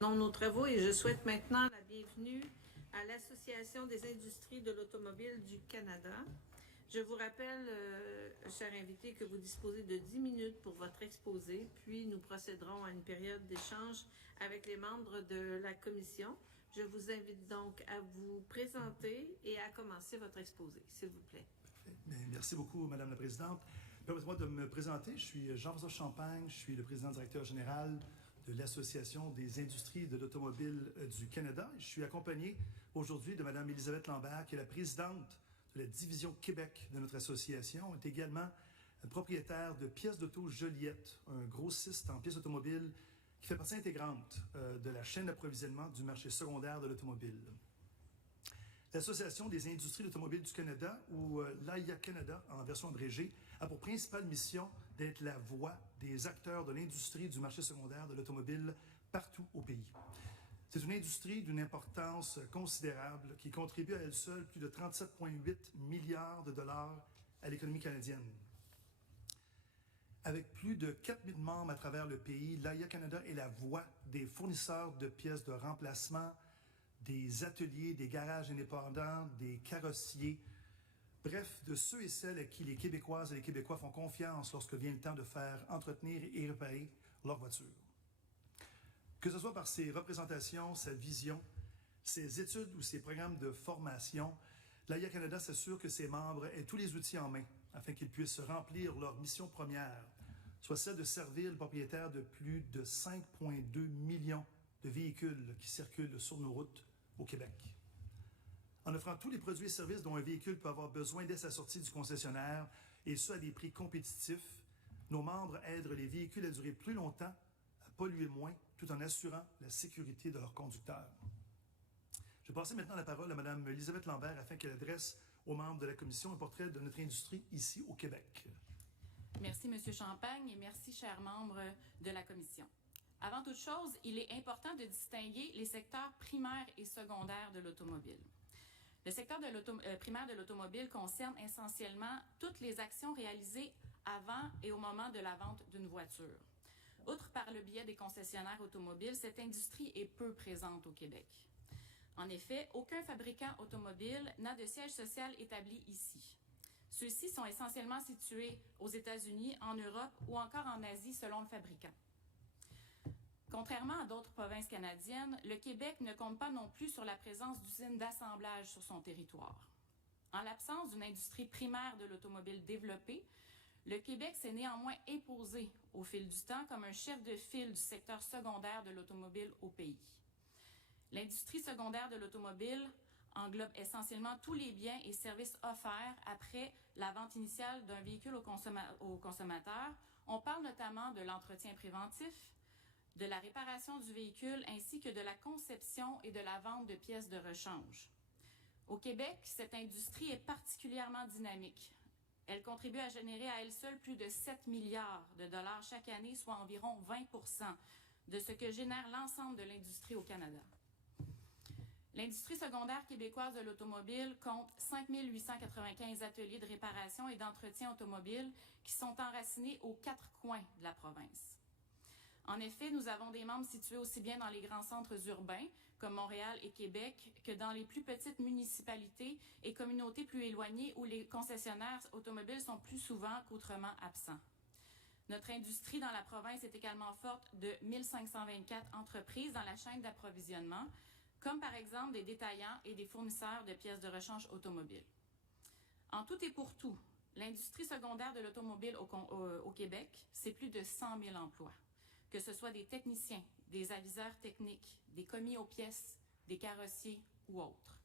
Nos travaux et je souhaite maintenant la bienvenue à l'Association des industries de l'automobile du Canada. Je vous rappelle, chers invités, que vous disposez de 10 minutes pour votre exposé, puis nous procéderons à une période d'échange avec les membres de la commission. Je vous invite donc à vous présenter et à commencer votre exposé, s'il vous plaît. Bien, merci beaucoup, Madame la Présidente. Permettez-moi de me présenter. Je suis Jean-François Champagne, je suis le président-directeur général de l'Association des industries de l'automobile du Canada. Je suis accompagné aujourd'hui de Mme Élisabeth Lambert, qui est la présidente de la division Québec de notre association, est également propriétaire de Pièces d'auto Joliette, un grossiste en pièces automobiles qui fait partie intégrante de la chaîne d'approvisionnement du marché secondaire de l'automobile. L'Association des industries de l'automobile du Canada, ou l'AIA Canada en version abrégée, a pour principale mission d'être la voix des acteurs de l'industrie du marché secondaire de l'automobile partout au pays. C'est une industrie d'une importance considérable qui contribue à elle seule plus de 37,8 milliards de dollars à l'économie canadienne. Avec plus de 4000 membres à travers le pays, l'AIA Canada est la voix des fournisseurs de pièces de remplacement, des ateliers, des garages indépendants, des carrossiers, bref, de ceux et celles à qui les Québécoises et les Québécois font confiance lorsque vient le temps de faire entretenir et réparer leur voiture. Que ce soit par ses représentations, sa vision, ses études ou ses programmes de formation, l'AIA Canada s'assure que ses membres aient tous les outils en main afin qu'ils puissent remplir leur mission première, soit celle de servir le propriétaire de plus de 5,2 millions de véhicules qui circulent sur nos routes au Québec. En offrant tous les produits et services dont un véhicule peut avoir besoin dès sa sortie du concessionnaire, et ce à des prix compétitifs, nos membres aident les véhicules à durer plus longtemps, à polluer moins, tout en assurant la sécurité de leurs conducteurs. Je vais passer maintenant la parole à Mme Élisabeth Lambert afin qu'elle adresse aux membres de la Commission un portrait de notre industrie ici au Québec. Merci, M. Champagne, et merci, chers membres de la Commission. Avant toute chose, il est important de distinguer les secteurs primaires et secondaires de l'automobile. Le secteur primaire de l'automobile concerne essentiellement toutes les actions réalisées avant et au moment de la vente d'une voiture. Outre par le biais des concessionnaires automobiles, cette industrie est peu présente au Québec. En effet, aucun fabricant automobile n'a de siège social établi ici. Ceux-ci sont essentiellement situés aux États-Unis, en Europe ou encore en Asie selon le fabricant. Contrairement à d'autres provinces canadiennes, le Québec ne compte pas non plus sur la présence d'usines d'assemblage sur son territoire. En l'absence d'une industrie primaire de l'automobile développée, le Québec s'est néanmoins imposé au fil du temps comme un chef de file du secteur secondaire de l'automobile au pays. L'industrie secondaire de l'automobile englobe essentiellement tous les biens et services offerts après la vente initiale d'un véhicule au consommateur. On parle notamment de l'entretien préventif, de la réparation du véhicule ainsi que de la conception et de la vente de pièces de rechange. Au Québec, cette industrie est particulièrement dynamique. Elle contribue à générer à elle seule plus de 7 milliards de dollars chaque année, soit environ 20% de ce que génère l'ensemble de l'industrie au Canada. L'industrie secondaire québécoise de l'automobile compte 5 895 ateliers de réparation et d'entretien automobile qui sont enracinés aux 4 coins de la province. En effet, nous avons des membres situés aussi bien dans les grands centres urbains, comme Montréal et Québec, que dans les plus petites municipalités et communautés plus éloignées où les concessionnaires automobiles sont plus souvent qu'autrement absents. Notre industrie dans la province est également forte de 1524 entreprises dans la chaîne d'approvisionnement, comme par exemple des détaillants et des fournisseurs de pièces de rechange automobiles. En tout et pour tout, l'industrie secondaire de l'automobile au Québec, c'est plus de 100 000 emplois. Que ce soit des techniciens, des aviseurs techniques, des commis aux pièces, des carrossiers ou autres.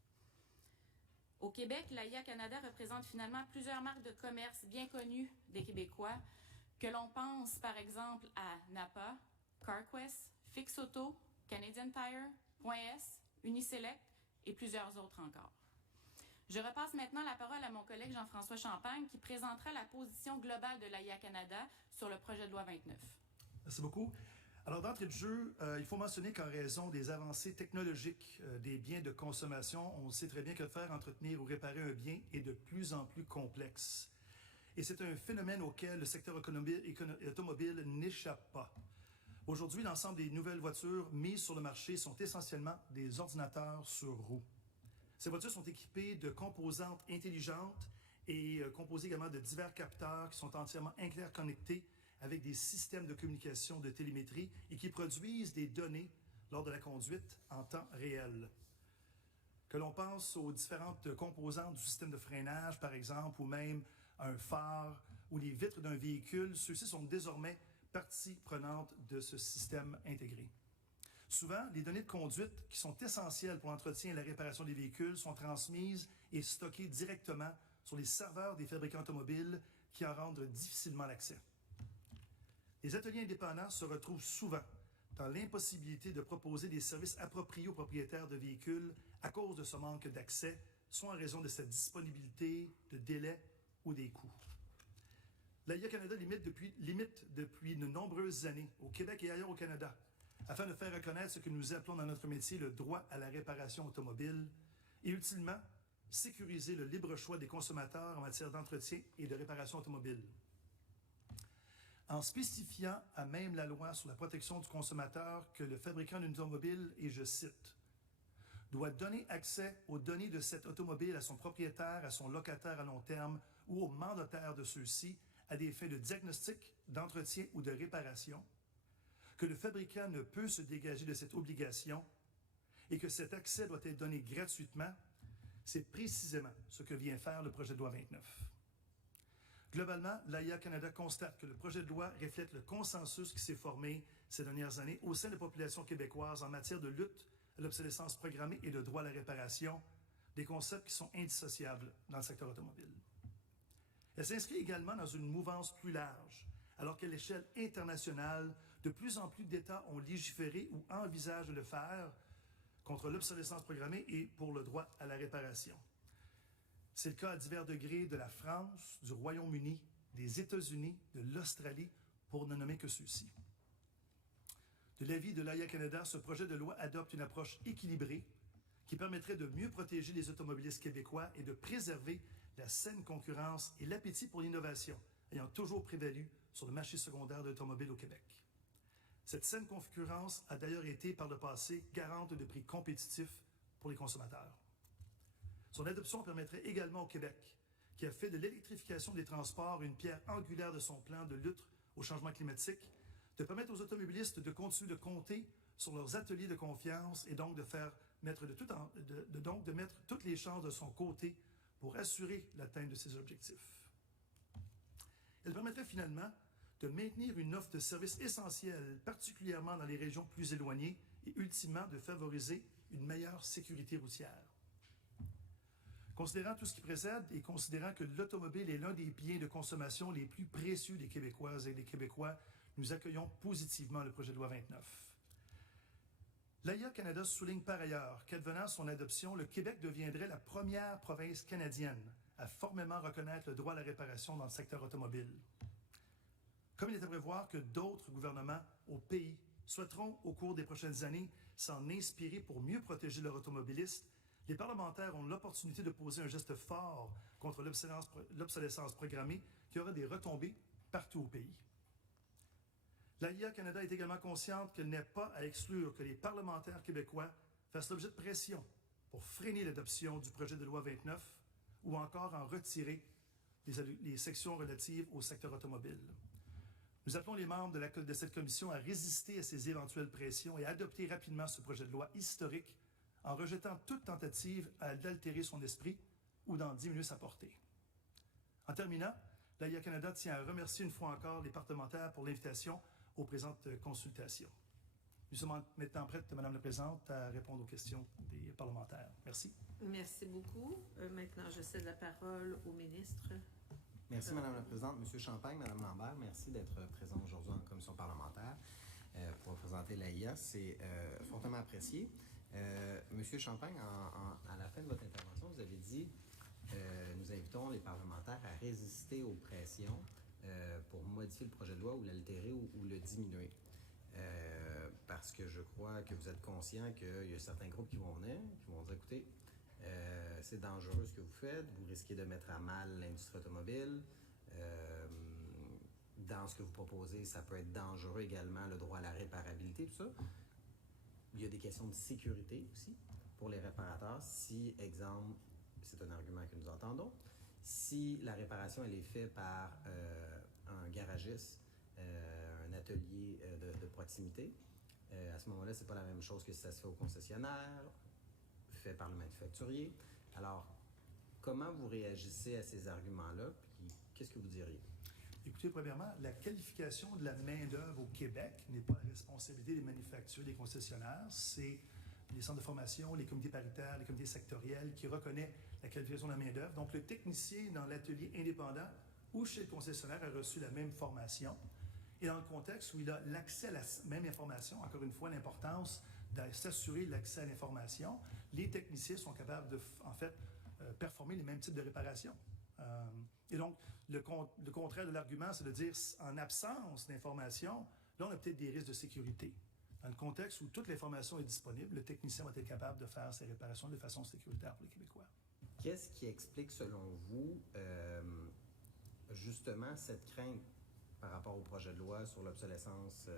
Au Québec, l'AIA Canada représente finalement plusieurs marques de commerce bien connues des Québécois, que l'on pense par exemple à Napa, CarQuest, Fix Auto, Canadian Tire, Point S, Uniselect et plusieurs autres encore. Je repasse maintenant la parole à mon collègue Jean-François Champagne qui présentera la position globale de l'AIA Canada sur le projet de loi 29. Merci beaucoup. Alors, d'entrée de jeu, il faut mentionner qu'en raison des avancées technologiques des biens de consommation, on sait très bien que faire entretenir ou réparer un bien est de plus en plus complexe. Et c'est un phénomène auquel le secteur automobile n'échappe pas. Aujourd'hui, l'ensemble des nouvelles voitures mises sur le marché sont essentiellement des ordinateurs sur roues. Ces voitures sont équipées de composantes intelligentes et composées également de divers capteurs qui sont entièrement interconnectés avec des systèmes de communication de télémétrie et qui produisent des données lors de la conduite en temps réel. Que l'on pense aux différentes composantes du système de freinage, par exemple, ou même un phare ou les vitres d'un véhicule, ceux-ci sont désormais partie prenante de ce système intégré. Souvent, les données de conduite qui sont essentielles pour l'entretien et la réparation des véhicules sont transmises et stockées directement sur les serveurs des fabricants automobiles qui en rendent difficilement l'accès. Les ateliers indépendants se retrouvent souvent dans l'impossibilité de proposer des services appropriés aux propriétaires de véhicules à cause de ce manque d'accès, soit en raison de cette disponibilité, de délai ou des coûts. L'AIA Canada limite depuis de nombreuses années, au Québec et ailleurs au Canada, afin de faire reconnaître ce que nous appelons dans notre métier le droit à la réparation automobile et ultimement sécuriser le libre choix des consommateurs en matière d'entretien et de réparation automobile. En spécifiant à même la loi sur la protection du consommateur que le fabricant d'une automobile, et je cite, doit donner accès aux données de cette automobile à son propriétaire, à son locataire à long terme ou au mandataire de ceux-ci à des fins de diagnostic, d'entretien ou de réparation, que le fabricant ne peut se dégager de cette obligation et que cet accès doit être donné gratuitement, c'est précisément ce que vient faire le projet de loi 29. Globalement, l'AIA Canada constate que le projet de loi reflète le consensus qui s'est formé ces dernières années au sein de la population québécoise en matière de lutte à l'obsolescence programmée et de droit à la réparation, des concepts qui sont indissociables dans le secteur automobile. Elle s'inscrit également dans une mouvance plus large, alors qu'à l'échelle internationale, de plus en plus d'États ont légiféré ou envisagent de le faire contre l'obsolescence programmée et pour le droit à la réparation. C'est le cas à divers degrés de la France, du Royaume-Uni, des États-Unis, de l'Australie, pour ne nommer que ceux-ci. De l'avis de l'AIA Canada, ce projet de loi adopte une approche équilibrée qui permettrait de mieux protéger les automobilistes québécois et de préserver la saine concurrence et l'appétit pour l'innovation ayant toujours prévalu sur le marché secondaire de l'automobile au Québec. Cette saine concurrence a d'ailleurs été, par le passé, garante de prix compétitifs pour les consommateurs. Son adoption permettrait également au Québec, qui a fait de l'électrification des transports une pierre angulaire de son plan de lutte au changement climatique, de permettre aux automobilistes de continuer de compter sur leurs ateliers de confiance et donc de mettre toutes les chances de son côté pour assurer l'atteinte de ses objectifs. Elle permettrait finalement de maintenir une offre de services essentiels, particulièrement dans les régions plus éloignées, et ultimement de favoriser une meilleure sécurité routière. Considérant tout ce qui précède et considérant que l'automobile est l'un des biens de consommation les plus précieux des Québécoises et des Québécois, nous accueillons positivement le projet de loi 29. L'AIA Canada souligne par ailleurs qu'advenant son adoption, le Québec deviendrait la première province canadienne à formellement reconnaître le droit à la réparation dans le secteur automobile. Comme il est à prévoir que d'autres gouvernements au pays souhaiteront au cours des prochaines années s'en inspirer pour mieux protéger leurs automobilistes, les parlementaires ont l'opportunité de poser un geste fort contre l'obsolescence programmée qui aura des retombées partout au pays. L'AIA Canada est également consciente qu'elle n'est pas à exclure que les parlementaires québécois fassent l'objet de pression pour freiner l'adoption du projet de loi 29 ou encore en retirer les sections relatives au secteur automobile. Nous appelons les membres de cette commission à résister à ces éventuelles pressions et à adopter rapidement ce projet de loi historique en rejetant toute tentative d'altérer son esprit ou d'en diminuer sa portée. En terminant, l'AIA Canada tient à remercier une fois encore les parlementaires pour l'invitation aux présentes consultations. Nous sommes maintenant prêts, Madame la Présidente, à répondre aux questions des parlementaires. Merci. Merci beaucoup. Maintenant, je cède la parole au ministre. Merci, Madame la Présidente. Monsieur Champagne, Madame Lambert, merci d'être présent aujourd'hui en commission parlementaire pour présenter l'AIA. C'est fortement apprécié. Monsieur Champagne, à la fin de votre intervention, vous avez dit nous invitons les parlementaires à résister aux pressions pour modifier le projet de loi ou l'altérer ou le diminuer. Parce que je crois que vous êtes conscient qu'il y a certains groupes qui vont venir, qui vont dire, écoutez, c'est dangereux ce que vous faites, vous risquez de mettre à mal l'industrie automobile, dans ce que vous proposez, ça peut être dangereux également, le droit à la réparabilité, tout ça. Il y a des questions de sécurité aussi pour les réparateurs. Si, exemple, c'est un argument que nous entendons, si la réparation elle est faite par un garagiste, un atelier de proximité, à ce moment-là, c'est pas la même chose que si ça se fait au concessionnaire, fait par le manufacturier. Alors, comment vous réagissez à ces arguments-là, puis qu'est-ce que vous diriez? Écoutez, premièrement, la qualification de la main-d'œuvre au Québec n'est pas la responsabilité des manufacturiers, des concessionnaires. C'est les centres de formation, les comités paritaires, les comités sectoriels qui reconnaissent la qualification de la main-d'œuvre. Donc, le technicien dans l'atelier indépendant ou chez le concessionnaire a reçu la même formation. Et dans le contexte où il a l'accès à la même information, encore une fois, l'importance de s'assurer l'accès à l'information, les techniciens sont capables de, en fait, performer les mêmes types de réparations. Et donc, le contraire de l'argument, c'est de dire, en absence d'information, là, on a peut-être des risques de sécurité. Dans le contexte où toute l'information est disponible, le technicien va être capable de faire ses réparations de façon sécuritaire pour les Québécois. Qu'est-ce qui explique, selon vous, justement, cette crainte par rapport au projet de loi sur l'obsolescence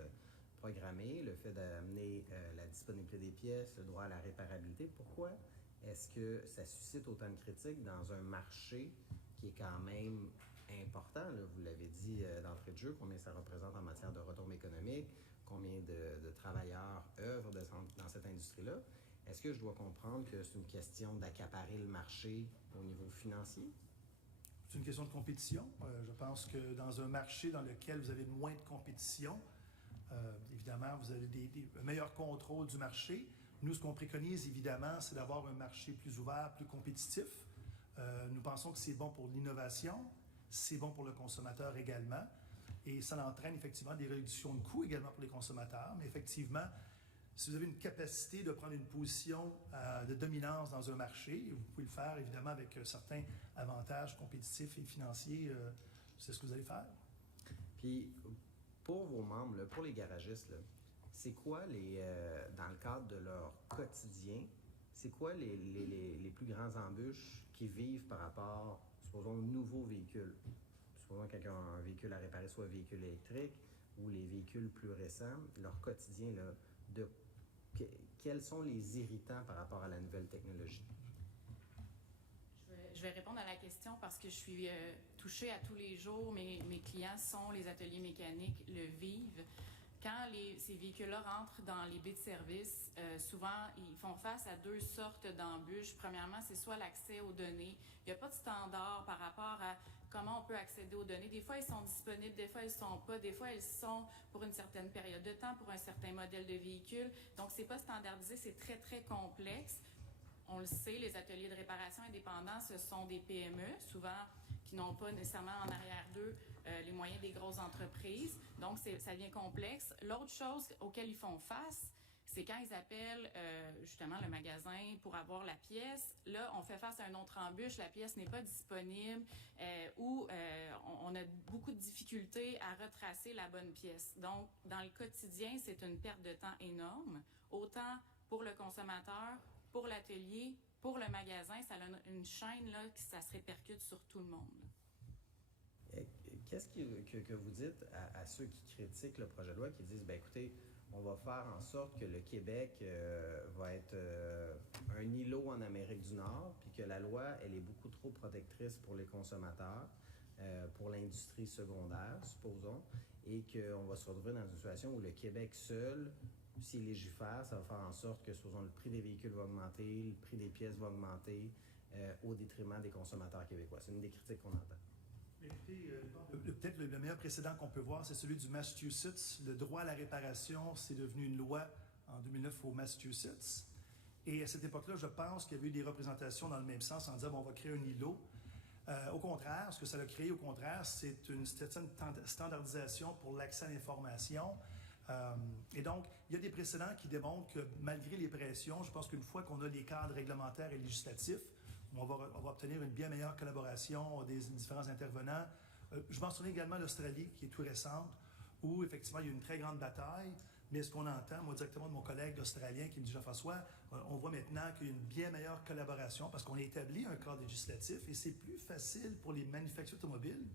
programmée, le fait d'amener la disponibilité des pièces, le droit à la réparabilité? Pourquoi est-ce que ça suscite autant de critiques dans un marché qui est quand même important? Là, vous l'avez dit d'entrée de jeu, combien ça représente en matière de retombées économiques, combien de travailleurs œuvrent dans cette industrie-là. Est-ce que je dois comprendre que c'est une question d'accaparer le marché au niveau financier? C'est une question de compétition. Je pense que dans un marché dans lequel vous avez moins de compétition, évidemment, vous avez un meilleur contrôle du marché. Nous, ce qu'on préconise, évidemment, c'est d'avoir un marché plus ouvert, plus compétitif. Nous pensons que c'est bon pour l'innovation, c'est bon pour le consommateur également, et ça entraîne effectivement des réductions de coûts également pour les consommateurs. Mais effectivement, si vous avez une capacité de prendre une position de dominance dans un marché, et vous pouvez le faire évidemment avec certains avantages compétitifs et financiers, c'est ce que vous allez faire. Puis, pour vos membres, là, pour les garagistes, là, c'est quoi, dans le cadre de leur quotidien, c'est quoi les plus grandes embûches qu'ils vivent par rapport, supposons, aux nouveaux véhicules? Supposons quelqu'un a un véhicule à réparer, soit un véhicule électrique ou les véhicules plus récents, leur quotidien, là, quels sont les irritants par rapport à la nouvelle technologie? Je vais répondre à la question parce que je suis touchée à tous les jours. Mes clients sont les ateliers mécaniques, le vivent. Quand ces véhicules-là rentrent dans les baies de service, souvent, ils font face à deux sortes d'embûches. Premièrement, c'est soit l'accès aux données. Il n'y a pas de standard par rapport à comment on peut accéder aux données. Des fois, ils sont disponibles, des fois, ils ne sont pas. Des fois, ils sont pour une certaine période de temps, pour un certain modèle de véhicule. Donc, ce n'est pas standardisé, c'est très, très complexe. On le sait, les ateliers de réparation indépendants, ce sont des PME, souvent qui n'ont pas nécessairement en arrière d'eux les moyens des grosses entreprises. Donc, ça devient complexe. L'autre chose auquel ils font face, c'est quand ils appellent justement le magasin pour avoir la pièce. Là, on fait face à une autre embûche, la pièce n'est pas disponible ou on a beaucoup de difficultés à retracer la bonne pièce. Donc, dans le quotidien, c'est une perte de temps énorme, autant pour le consommateur, pour l'atelier, pour le magasin. Ça a une chaîne là, ça se répercute sur tout le monde. Qu'est-ce que vous dites à ceux qui critiquent le projet de loi, qui disent, bien écoutez, on va faire en sorte que le Québec va être un îlot en Amérique du Nord, puis que la loi, elle est beaucoup trop protectrice pour les consommateurs, pour l'industrie secondaire, supposons, et qu'on va se retrouver dans une situation où le Québec seul, s'il légifère, ça va faire en sorte que, supposons, le prix des véhicules va augmenter, le prix des pièces va augmenter, au détriment des consommateurs québécois. C'est une des critiques qu'on entend. Écoutez, peut-être le meilleur précédent qu'on peut voir, c'est celui du Massachusetts. Le droit à la réparation, c'est devenu une loi en 2009 au Massachusetts. Et à cette époque-là, je pense qu'il y avait eu des représentations dans le même sens en disant, bon, on va créer un îlot. Au contraire, ce que ça a créé, au contraire, c'est une certaine standardisation pour l'accès à l'information. Et donc, il y a des précédents qui démontrent que malgré les pressions, je pense qu'une fois qu'on a les cadres réglementaires et législatifs, on va obtenir une bien meilleure collaboration des différents intervenants. Je mentionne également l'Australie, qui est tout récente, où effectivement il y a une très grande bataille. Mais ce qu'on entend, moi directement de mon collègue australien qui me dit, Jean-François, on voit maintenant qu'il y a une bien meilleure collaboration parce qu'on a établi un cadre législatif et c'est plus facile pour les manufacturiers automobiles,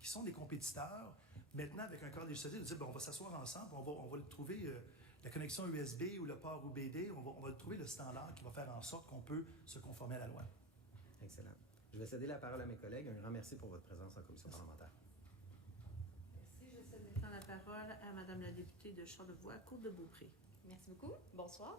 qui sont des compétiteurs, Maintenant, avec un cadre législatif, de dire, ben, on va s'asseoir ensemble, on va trouver la connexion USB ou le port UBD, on va trouver le standard qui va faire en sorte qu'on peut se conformer à la loi. Excellent. Je vais céder la parole à mes collègues. Un grand merci pour votre présence en commission parlementaire. Merci. Je cède maintenant la parole à Madame la députée de Charlevoix, Côte-de-Beaupré. Merci beaucoup. Bonsoir.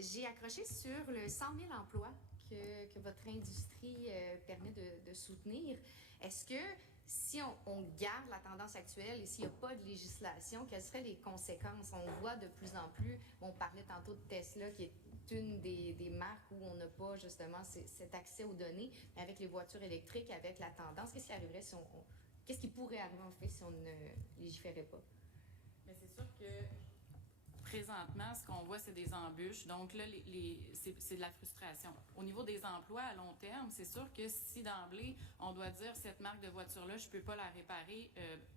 J'ai accroché sur le 100 000 emplois que votre industrie permet de soutenir. Est-ce que si on garde la tendance actuelle et s'il n'y a pas de législation, quelles seraient les conséquences? On voit de plus en plus, on parlait tantôt de Tesla, qui est une des marques où on n'a pas justement cet accès aux données, mais avec les voitures électriques, avec la tendance, qu'est-ce qui arriverait si qu'est-ce qui pourrait arriver en fait si on ne légiférait pas? Mais c'est sûr que présentement, ce qu'on voit, c'est des embûches. Donc là, c'est de la frustration. Au niveau des emplois à long terme, c'est sûr que si d'emblée, on doit dire cette marque de voiture-là, je ne peux pas la réparer,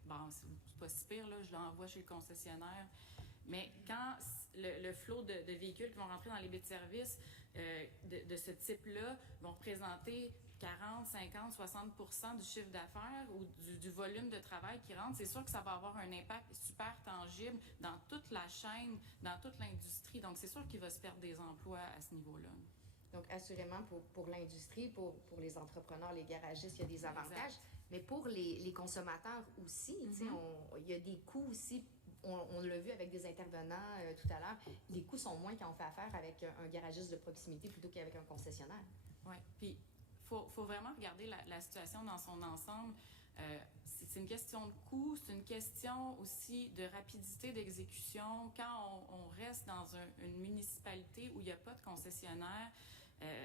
bon, c'est pas si pire, là, je l'envoie chez le concessionnaire. Mais quand le flot de véhicules qui vont rentrer dans les baies de service de ce type-là vont représenter 40, 50, 60% du chiffre d'affaires ou du volume de travail qui rentre, c'est sûr que ça va avoir un impact super tangible dans toute la chaîne, dans toute l'industrie. Donc, c'est sûr qu'il va se perdre des emplois à ce niveau-là. Donc, assurément, pour l'industrie, pour les entrepreneurs, les garagistes, il y a des avantages. Exact. Mais pour les consommateurs aussi, il y a des coûts aussi. On l'a vu avec des intervenants tout à l'heure, les coûts sont moins quand on fait affaire avec un garagiste de proximité plutôt qu'avec un concessionnaire. Oui, puis faut vraiment regarder la situation dans son ensemble. C'est une question de coût, c'est une question aussi de rapidité d'exécution. Quand on reste dans une municipalité où il n'y a pas de concessionnaire,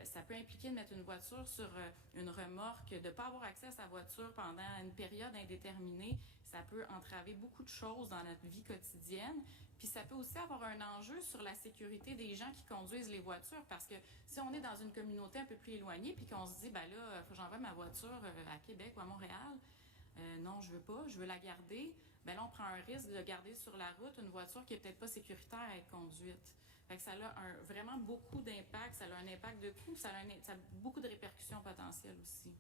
ça peut impliquer de mettre une voiture sur une remorque, de ne pas avoir accès à sa voiture pendant une période indéterminée. Ça peut entraver beaucoup de choses dans notre vie quotidienne. Puis ça peut aussi avoir un enjeu sur la sécurité des gens qui conduisent les voitures, parce que si on est dans une communauté un peu plus éloignée, puis qu'on se dit, ben là, il faut que j'envoie ma voiture à Québec ou à Montréal, non, je veux pas, je veux la garder, ben là, on prend un risque de garder sur la route une voiture qui est peut-être pas sécuritaire à être conduite. Fait que ça a vraiment beaucoup d'impact, ça a un impact de coût, ça a beaucoup de répercussions potentielles aussi.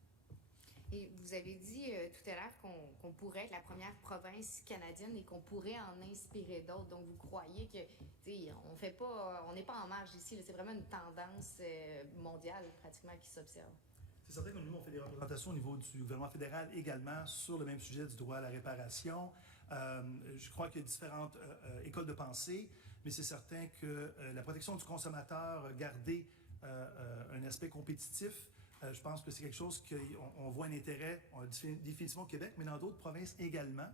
Et vous avez dit tout à l'heure qu'on pourrait être la première province canadienne et qu'on pourrait en inspirer d'autres. Donc, vous croyez que, on n'est pas en marge ici, c'est vraiment une tendance mondiale pratiquement qui s'observe. C'est certain que nous, on fait des représentations au niveau du gouvernement fédéral également sur le même sujet du droit à la réparation. Je crois qu'il y a différentes écoles de pensée, mais c'est certain que la protection du consommateur, garder un aspect compétitif, je pense que c'est quelque chose qu'on voit un intérêt, définitivement au Québec, mais dans d'autres provinces également.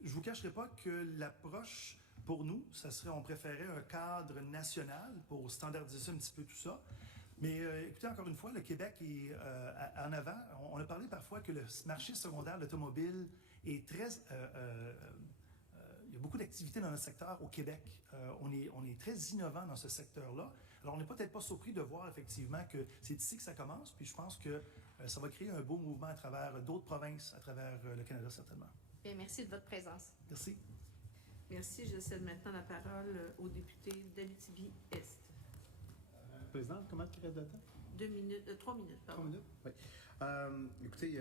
Je ne vous cacherai pas que l'approche, pour nous, ça serait, on préférait un cadre national pour standardiser un petit peu tout ça. Mais écoutez, encore une fois, le Québec est en avant. On a parlé parfois que le marché secondaire de l'automobile est très... il y a beaucoup d'activités dans notre secteur au Québec. On est très innovant dans ce secteur-là. Alors, on n'est peut-être pas surpris de voir effectivement que c'est ici que ça commence. Puis je pense que ça va créer un beau mouvement à travers d'autres provinces, à travers le Canada, certainement. Bien, merci de votre présence. Merci. Merci. Je cède maintenant la parole au député d'Abitibi-Est. Présidente, comment tu restes de temps? 3 minutes, pardon. 3 minutes? Oui. Écoutez,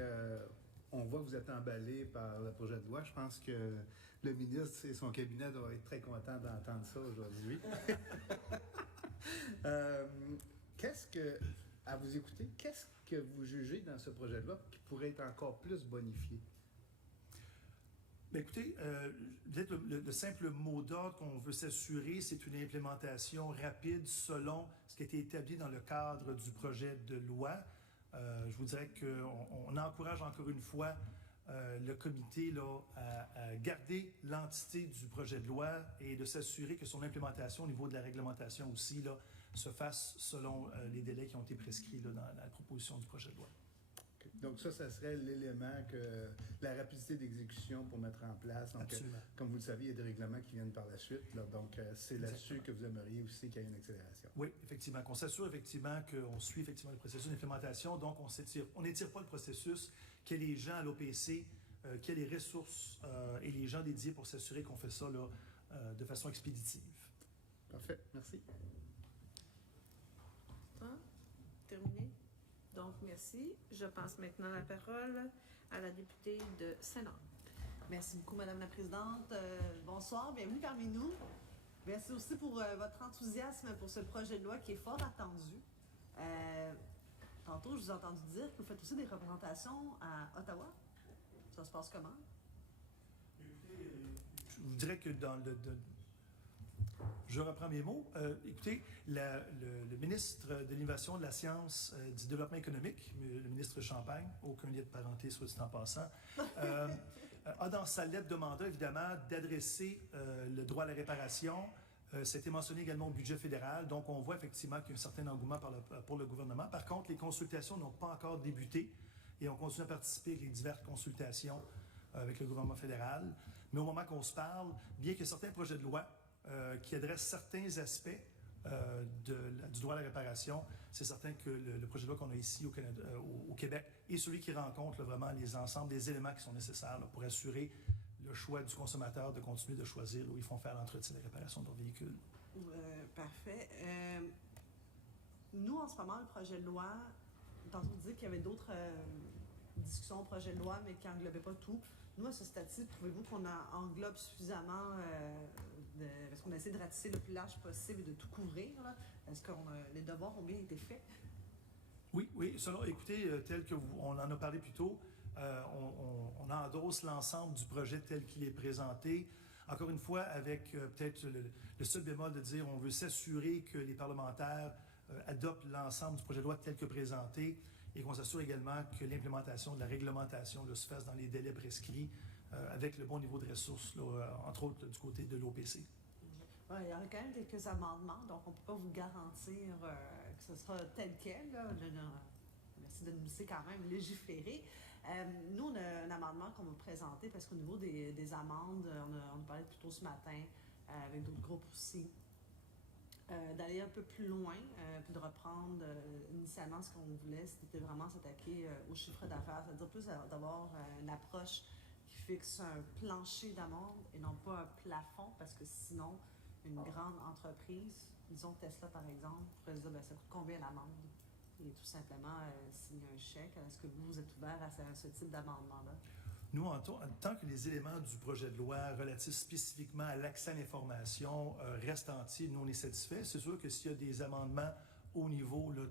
on voit que vous êtes emballé par le projet de loi. Je pense que le ministre et son cabinet doivent être très contents d'entendre ça aujourd'hui. À vous écouter, qu'est-ce que vous jugez dans ce projet de loi qui pourrait être encore plus bonifié? Bien, écoutez, peut-être le simple mot d'ordre qu'on veut s'assurer, c'est une implémentation rapide selon ce qui a été établi dans le cadre du projet de loi. Je vous dirais qu'on encourage encore une fois le comité là, à garder l'entité du projet de loi et de s'assurer que son implémentation au niveau de la réglementation aussi là, se fasse selon les délais qui ont été prescrits là, dans la proposition du projet de loi. Donc ça serait l'élément que la rapidité d'exécution pour mettre en place. Donc, comme vous le savez, il y a des règlements qui viennent par la suite. Là, donc, c'est là-dessus que vous aimeriez aussi qu'il y ait une accélération. Oui, effectivement. Qu'on s'assure effectivement qu'on suit effectivement le processus d'implémentation. Donc, on n'étire pas le processus, qu'il y ait les gens à l'OPC, qu'il y ait les ressources et les gens dédiés pour s'assurer qu'on fait ça là, de façon expéditive. Parfait. Merci. Terminé. Donc, merci. Je passe maintenant la parole à la députée de Saint-Laurent. Merci beaucoup, Madame la Présidente. Bonsoir, bienvenue parmi nous. Merci aussi pour votre enthousiasme pour ce projet de loi qui est fort attendu. Tantôt, je vous ai entendu dire que vous faites aussi des représentations à Ottawa. Ça se passe comment? Écoutez, je vous dirais que je reprends mes mots. Écoutez, le ministre de l'Innovation, de la Science, du Développement économique, le ministre Champagne, aucun lien de parenté, soit dit en passant, a dans sa lettre de mandat, évidemment, d'adresser le droit à la réparation. C'était mentionné également au budget fédéral, donc on voit effectivement qu'il y a un certain engouement pour le gouvernement. Par contre, les consultations n'ont pas encore débuté et on continue à participer à les diverses consultations avec le gouvernement fédéral. Mais au moment qu'on se parle, bien que certains projets de loi qui adressent certains aspects du droit à la réparation, c'est certain que le projet de loi qu'on a ici au Canada, au Québec est celui qui rencontre vraiment les ensembles des éléments qui sont nécessaires pour assurer le choix du consommateur de continuer de choisir où ils font faire l'entretien et la réparation de leur véhicule. Parfait. Nous, en ce moment, le projet de loi, tantôt vous disiez qu'il y avait d'autres discussions au projet de loi, mais qui n'englobaient pas tout. Nous, à ce stade-ci, trouvez-vous qu'on englobe suffisamment, est-ce qu'on essaie de ratisser le plus large possible et de tout couvrir? Est-ce que les devoirs ont bien été faits? Oui, selon, écoutez, tel que on en a parlé plus tôt, on endosse l'ensemble du projet tel qu'il est présenté. Encore une fois, avec peut-être le seul bémol de dire on veut s'assurer que les parlementaires adoptent l'ensemble du projet de loi tel que présenté et qu'on s'assure également que l'implémentation de la réglementation se fasse dans les délais prescrits avec le bon niveau de ressources, entre autres du côté de l'OPC. Ouais, il y aura quand même quelques amendements, donc on ne peut pas vous garantir que ce sera tel quel. Merci de nous laisser quand même légiférer. Nous, on a un amendement qu'on va présenter parce qu'au niveau des amendes, on a parlé plus tôt ce matin avec d'autres groupes aussi, d'aller un peu plus loin, puis de reprendre initialement ce qu'on voulait, c'était vraiment s'attaquer au chiffre d'affaires, c'est-à-dire plus d'avoir une approche qui fixe un plancher d'amende et non pas un plafond, parce que sinon, une grande entreprise, disons Tesla par exemple, pourrait se dire ça coûte combien l'amende? Et tout simplement signer un chèque. Est-ce que vous êtes ouvert à ce type d'amendement-là? Nous, tant que les éléments du projet de loi relatifs spécifiquement à l'accès à l'information restent entiers, nous, on est satisfaits. C'est sûr que s'il y a des amendements au niveau là,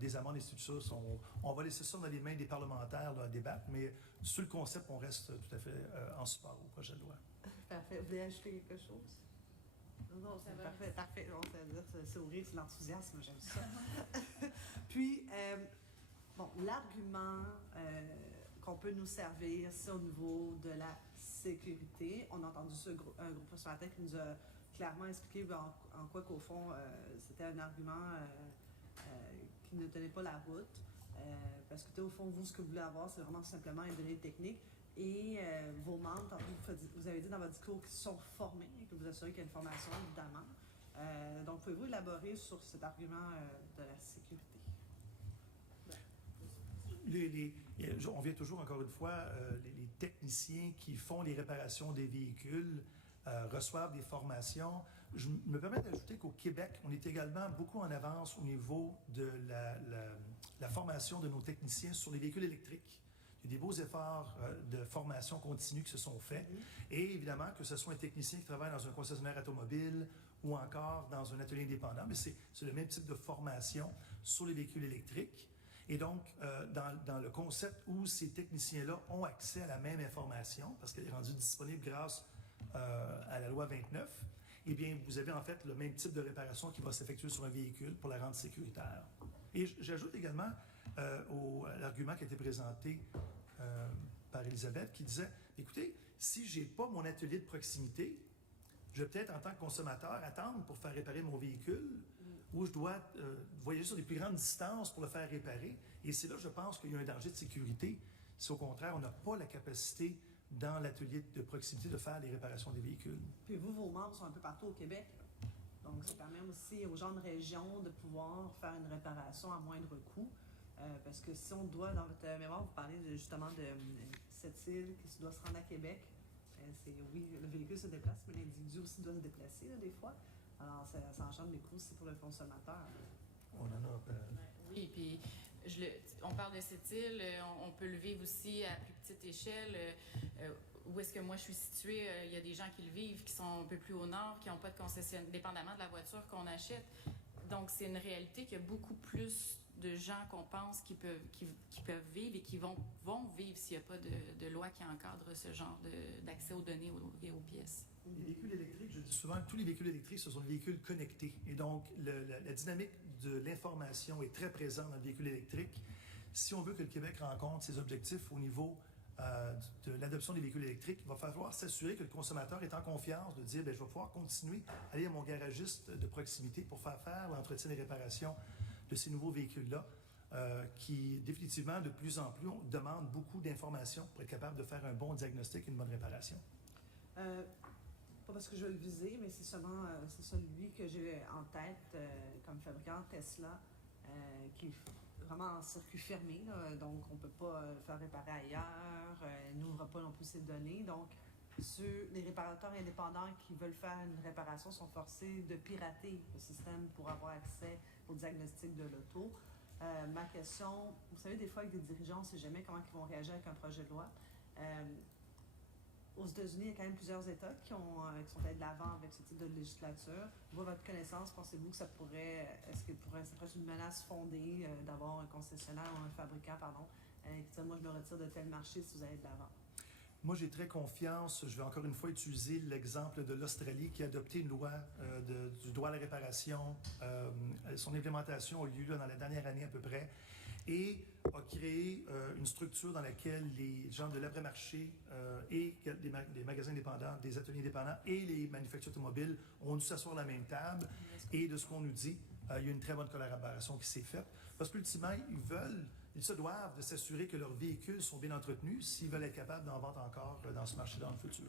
des amendes et tout ça, on va laisser ça dans les mains des parlementaires à débattre, mais sur le concept, on reste tout à fait en support au projet de loi. Parfait. Vous voulez ajouter quelque chose? Non, c'est parfait, parfait. C'est sourire, c'est l'enthousiasme, j'aime ça. Puis, l'argument qu'on peut nous servir, c'est au niveau de la sécurité. On a entendu un groupe ce matin qui nous a clairement expliqué en quoi qu'au fond, c'était un argument qui ne tenait pas la route. Parce que, au fond, vous, ce que vous voulez avoir, c'est vraiment simplement une donnée technique. Et vos membres, vous avez dit dans votre discours qu'ils sont formés et que vous assurez qu'il y a une formation, évidemment. Donc, pouvez-vous élaborer sur cet argument de la sécurité? On vient toujours, encore une fois, les techniciens qui font les réparations des véhicules reçoivent des formations. Je me permets d'ajouter qu'au Québec, on est également beaucoup en avance au niveau de la formation de nos techniciens sur les véhicules électriques. Il y a des beaux efforts de formation continue qui se sont faits. Et évidemment, que ce soit un technicien qui travaille dans un concessionnaire automobile ou encore dans un atelier indépendant, mais c'est le même type de formation sur les véhicules électriques. Et donc, dans le concept où ces techniciens-là ont accès à la même information, parce qu'elle est rendue disponible grâce à la loi 29, eh bien, vous avez en fait le même type de réparation qui va s'effectuer sur un véhicule pour la rendre sécuritaire. Et j'ajoute également à l'argument qui a été présenté par Elisabeth, qui disait, écoutez, si je n'ai pas mon atelier de proximité, je vais peut-être, en tant que consommateur, attendre pour faire réparer mon véhicule, ou je dois voyager sur des plus grandes distances pour le faire réparer. Et c'est là, je pense, qu'il y a un danger de sécurité. Si au contraire, on n'a pas la capacité dans l'atelier de proximité de faire les réparations des véhicules. Puis vous, vos membres sont un peu partout au Québec. Donc, ça permet aussi aux gens de région de pouvoir faire une réparation à moindre coût. Parce que si on doit, dans votre mémoire, vous parlez justement de cette île qui doit se rendre à Québec. Oui, le véhicule se déplace, mais l'individu aussi doit se déplacer là, des fois. Alors, ça engendre des coûts aussi pour le consommateur. On en a... Oui, puis on parle de cette île, on peut le vivre aussi à plus petite échelle. où est-ce que moi je suis située, il y a des gens qui le vivent, qui sont un peu plus au nord, qui n'ont pas de concession, dépendamment de la voiture qu'on achète. Donc, c'est une réalité qu'il y a beaucoup plus de gens qu'on pense qui peuvent vivre et qui vont vivre s'il n'y a pas de loi qui encadre ce genre d'accès aux données et aux pièces. Les véhicules électriques, je dis souvent que tous les véhicules électriques, ce sont des véhicules connectés. Et donc, la dynamique de l'information est très présente dans le véhicule électrique. Si on veut que le Québec rencontre ses objectifs au niveau de l'adoption des véhicules électriques, il va falloir s'assurer que le consommateur est en confiance de dire, bien, je vais pouvoir continuer à aller à mon garagiste de proximité pour faire l'entretien et réparation de ces nouveaux véhicules-là, qui, définitivement, de plus en plus, on demande beaucoup d'informations pour être capable de faire un bon diagnostic et une bonne réparation. Pas parce que je veux le viser, mais c'est celui que j'ai en tête comme fabricant Tesla, qui est vraiment en circuit fermé, là, donc on ne peut pas le faire réparer ailleurs, n'ouvre pas non plus ses données. Donc, les réparateurs indépendants qui veulent faire une réparation sont forcés de pirater le système pour avoir accès au diagnostic de l'auto. Ma question, vous savez, des fois avec des dirigeants, on ne sait jamais comment ils vont réagir avec un projet de loi. Aux États-Unis, il y a quand même plusieurs États qui sont allés de l'avant avec ce type de législature. Vous, à votre connaissance, pensez-vous que ça pourrait être une menace fondée d'avoir un concessionnaire ou un fabricant, qui dit « Moi, je me retire de tel marché si vous allez de l'avant ». Moi, j'ai très confiance. Je vais encore une fois utiliser l'exemple de l'Australie qui a adopté une loi du droit à la réparation. Son implémentation a eu lieu dans la dernière année à peu près et a créé une structure dans laquelle les gens de l'après-marché et des magasins indépendants, des ateliers indépendants et les manufacturiers automobiles ont dû s'asseoir à la même table. Et de ce qu'on nous dit, il y a une très bonne collaboration qui s'est faite. Parce qu'ultimement, ils se doivent de s'assurer que leurs véhicules sont bien entretenus s'ils veulent être capables d'en vendre encore dans ce marché dans le futur.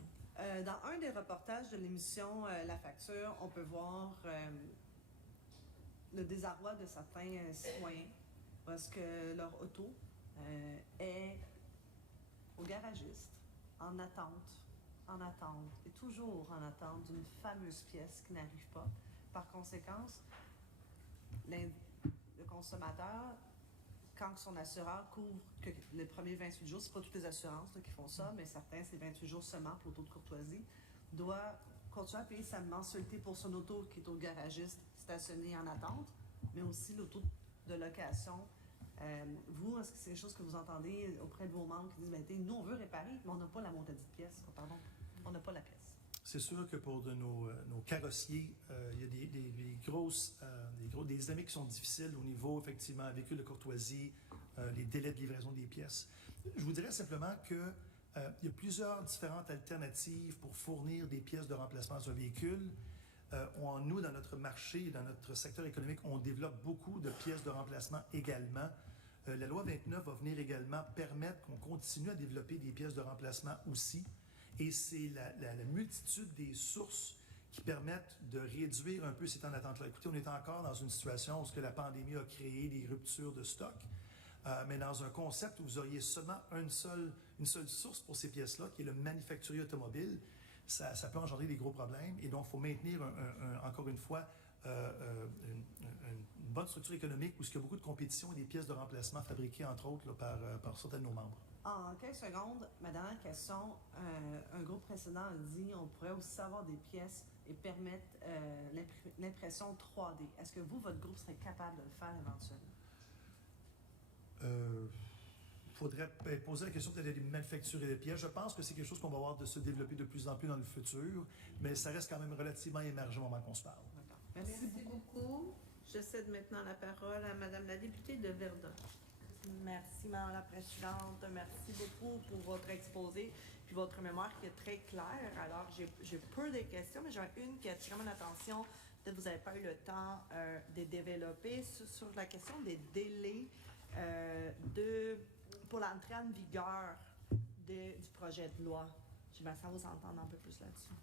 Dans un des reportages de l'émission La Facture, on peut voir le désarroi de certains citoyens parce que leur auto est au garagiste en attente, et toujours en attente d'une fameuse pièce qui n'arrive pas. Par conséquent, le consommateur, quand son assureur couvre que les premiers 28 jours, c'est pas toutes les assurances qui font ça, mais certains, c'est 28 jours seulement pour l'auto de courtoisie, doit continuer à payer sa mensualité pour son auto qui est au garagiste stationné en attente, mais aussi l'auto de location. Vous, est-ce que c'est des choses que vous entendez auprès de vos membres qui disent, nous, on veut réparer, mais on n'a pas la montée de pièce, on n'a pas la pièce. C'est sûr que pour nos carrossiers, il y a des dynamiques qui sont difficiles au niveau, effectivement, véhicule de courtoisie, les délais de livraison des pièces. Je vous dirais simplement qu'il y a plusieurs différentes alternatives pour fournir des pièces de remplacement sur un véhicule. Nous, dans notre marché, dans notre secteur économique, on développe beaucoup de pièces de remplacement également. La loi 29 va venir également permettre qu'on continue à développer des pièces de remplacement aussi. Et c'est la multitude des sources qui permettent de réduire un peu ces temps d'attente-là. Écoutez, on est encore dans une situation où la pandémie a créé des ruptures de stock, mais dans un concept où vous auriez seulement une seule source pour ces pièces-là, qui est le manufacturier automobile, ça peut engendrer des gros problèmes. Et donc, il faut maintenir, encore une fois, une bonne structure économique où il y a beaucoup de compétition et des pièces de remplacement fabriquées, entre autres, là, par certains de nos membres. En 15 secondes, ma dernière question, un groupe précédent a dit on pourrait aussi avoir des pièces et permettre l'impression 3D. Est-ce que votre groupe serait capable de le faire éventuellement? Il faudrait poser la question peut-être des manufacturiers de pièces. Je pense que c'est quelque chose qu'on va voir de se développer de plus en plus dans le futur, mais ça reste quand même relativement émergent au moment qu'on se parle. Merci beaucoup. Je cède maintenant la parole à Madame la députée de Verdun. Merci, Madame la Présidente. Merci beaucoup pour votre exposé puis votre mémoire qui est très claire. Alors, j'ai peu de questions, mais j'ai une qui attire mon attention. Peut-être que vous n'avez pas eu le temps de développer sur la question des délais pour l'entrée en vigueur du projet de loi. J'aimerais ça vous entendre un peu plus là-dessus.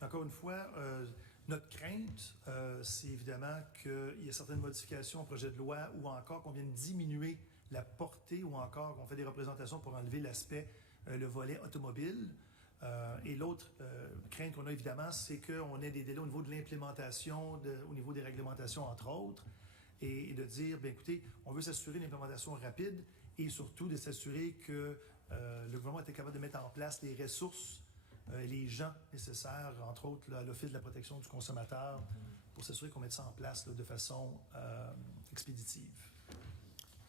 Encore une fois, notre crainte, c'est évidemment qu'il y ait certaines modifications au projet de loi ou encore qu'on vienne diminuer la portée ou encore qu'on fait des représentations pour enlever l'aspect, le volet automobile. Et l'autre crainte qu'on a évidemment, c'est qu'on ait des délais au niveau de l'implémentation, au niveau des réglementations entre autres, et de dire, bien écoutez, on veut s'assurer d'une implémentation rapide et surtout de s'assurer que le gouvernement était capable de mettre en place les ressources et les gens nécessaires, entre autres là, à l'Office de la protection du consommateur, pour s'assurer qu'on mette ça en place là, de façon expéditive.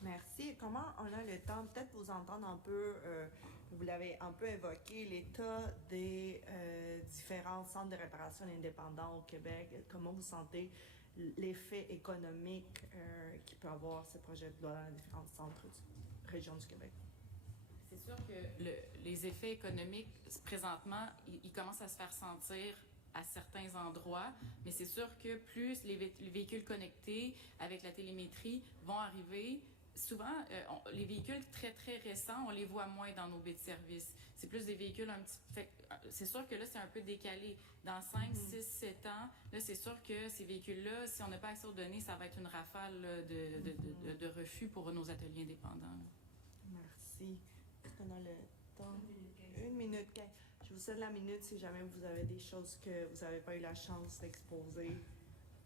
Merci. Comment on a le temps, peut-être vous entendre un peu, vous l'avez un peu évoqué, l'état des différents centres de réparation indépendants au Québec. Comment vous sentez l'effet économique qu'il peut avoir ce projet de loi dans les différents centres, régions du Québec? C'est sûr que les effets économiques, présentement, ils commencent à se faire sentir à certains endroits, mais c'est sûr que plus les véhicules connectés avec la télémétrie vont arriver, souvent, les véhicules très, très récents, on les voit moins dans nos baies de service. C'est plus des véhicules un petit... C'est sûr que là, c'est un peu décalé. Dans 5, 6, 7 ans, là, c'est sûr que ces véhicules-là, si on n'a pas accès aux données, ça va être une rafale de refus pour nos ateliers indépendants. Là. Merci. Est-ce qu'on a le temps? 1 minute 15. Je vous cède la minute si jamais vous avez des choses que vous n'avez pas eu la chance d'exposer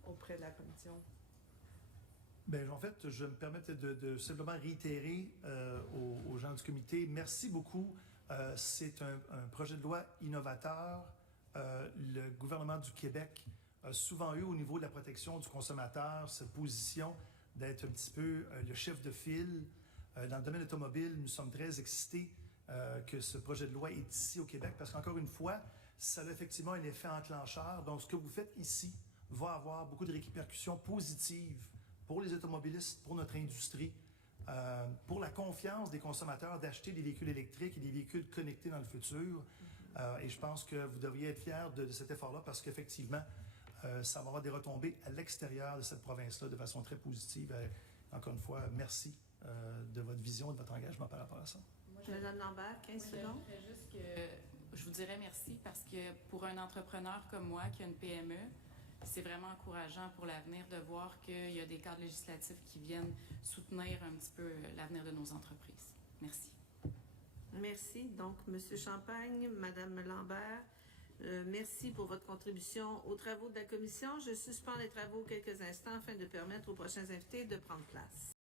auprès de la commission. Bien, en fait, je me permets de simplement réitérer aux gens du comité, merci beaucoup. C'est un projet de loi innovateur. Le gouvernement du Québec a souvent eu, au niveau de la protection du consommateur, cette position d'être un petit peu le chef de file. Dans le domaine automobile, nous sommes très excités que ce projet de loi est ici au Québec parce qu'encore une fois, ça a effectivement un effet enclencheur. Donc, ce que vous faites ici va avoir beaucoup de répercussions positives pour les automobilistes, pour notre industrie, pour la confiance des consommateurs d'acheter des véhicules électriques et des véhicules connectés dans le futur. Et je pense que vous devriez être fiers de cet effort-là parce qu'effectivement, ça va avoir des retombées à l'extérieur de cette province-là de façon très positive. Encore une fois, merci de votre vision et de votre engagement par rapport à ça. Madame Lambert, 15 secondes. Je vous dirais merci parce que pour un entrepreneur comme moi qui a une PME, c'est vraiment encourageant pour l'avenir de voir qu'il y a des cadres législatifs qui viennent soutenir un petit peu l'avenir de nos entreprises. Merci. Merci. Donc, M. Champagne, Mme Lambert, merci pour votre contribution aux travaux de la commission. Je suspends les travaux quelques instants afin de permettre aux prochains invités de prendre place.